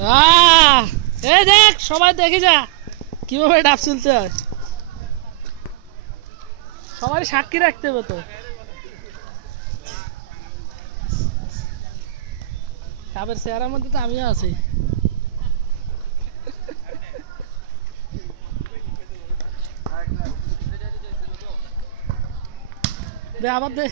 এই দেখ সবাই দেখে যা কিভাবে ডাব চলতে হয়, সবাই সাক্ষী রাখতে হবে তো। ডাবের চেহারার মধ্যে তো আমিও আছি। দে আবার দে।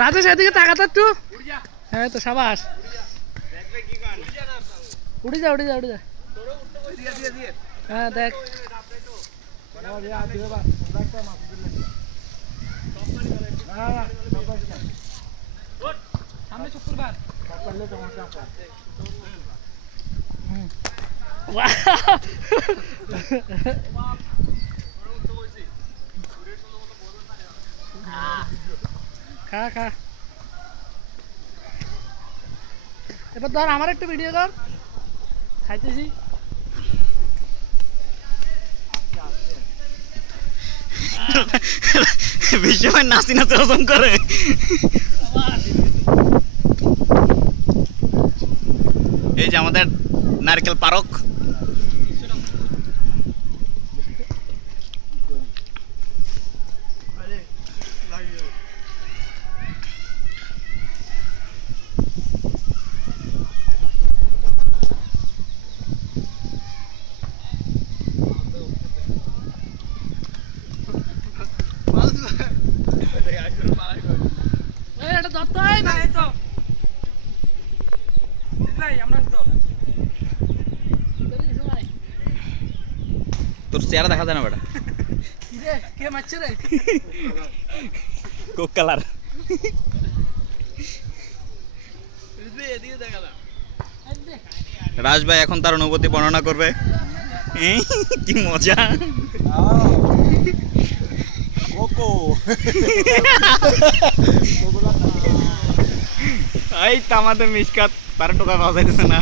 রাজেশ এদিকে তাকাতে একটু। হ্যাঁ তো সাবাস, উড়ে যা উড়ে যা উড়ে যা। হ্যাঁ দেখ সামনে শুক্রবার খা খা। এবার ধর আমার একটু ভিডিও কর, খাইতেছি। বিশ্বময় নাচি নাচে ওজন করে। এই যে আমাদের নারকেল পারক, তোর চেহারা দেখা যায় না বেটা। কে মারছে রে? Coke colour. রাজ ভাই এখন তার অনুভূতি বর্ণনা করবে। কি মজা। এই তামাতে মিসকাত তার টোকা পাওয়া যাইতেছে না।